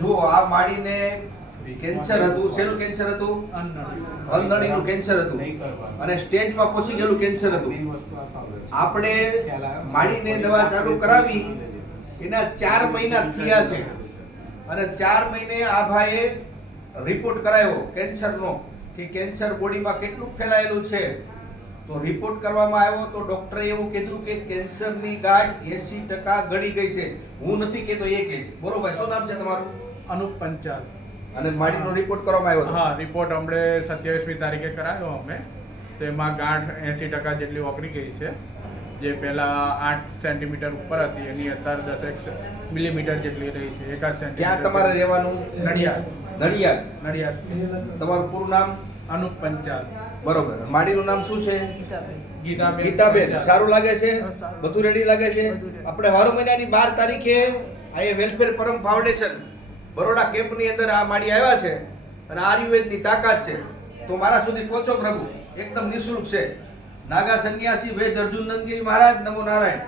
જો આ માડીને કેન્સર હતું, શેનું કેન્સર હતું? અન્નનળીનું કેન્સર હતું અને સ્ટેજમાં પહોંચી ગયેલું કેન્સર હતું. આપણે માડીને દવા ચાલુ કરાવી, એના 4 મહિના થયા છે અને 4 મહિને આ ભાઈએ રિપોર્ટ કરાવ્યો કેન્સરનો કે કેન્સર બોડીમાં કેટલું ફેલાયેલું છે. તો રિપોર્ટ કરવામાં આવ્યો તો ડોક્ટરે એવું કીધું કે કેન્સરની ગાંઠ 80% ગળી ગઈ છે. હું નથી કહેતો, એ કહે છે. બરોબર. શું નામ છે તમારું? અનુપ પંચાલ. અને માડીનો રિપોર્ટ કરવામાં આવ્યો હતો? હા, રિપોર્ટ હમણે 27મી તારીખે કરાવ્યો અમે. તેમાં ગાંઠ 80% જેટલી ઓગળી ગઈ છે. જે પહેલા 8 સેન્ટીમીટર ઉપર હતી એની અત્યારે 10 મિલીમીટર જેટલી રહી છે. 1 સેન્ટીમીટર. ક્યાં તમારે રહેવાનું? નડિયાદ. નડિયાદ. તમારું પૂરું નામ? અનુપ પંચાલ. બરોબર. માડીનું નામ શું છે? ગીતાબેન. ગીતાબેન. સારું લાગે છે? બધું રેડી લાગે છે? આપણે હર મહિનાની 12 તારીખે આ વેલફેર પરમ ફાઉન્ડેશન બરોડા કેમ્પની અંદર આ માડી આવ્યા છે અને આયુર્વેદની તાકાત છે. તો મારા સુધી પહોંચો પ્રભુ, એકદમ નિઃશુલ્ક છે. નાગા સંન્યાસી વેદ અર્જુન નંદગીરી મહારાજ, નમો નારાયણ.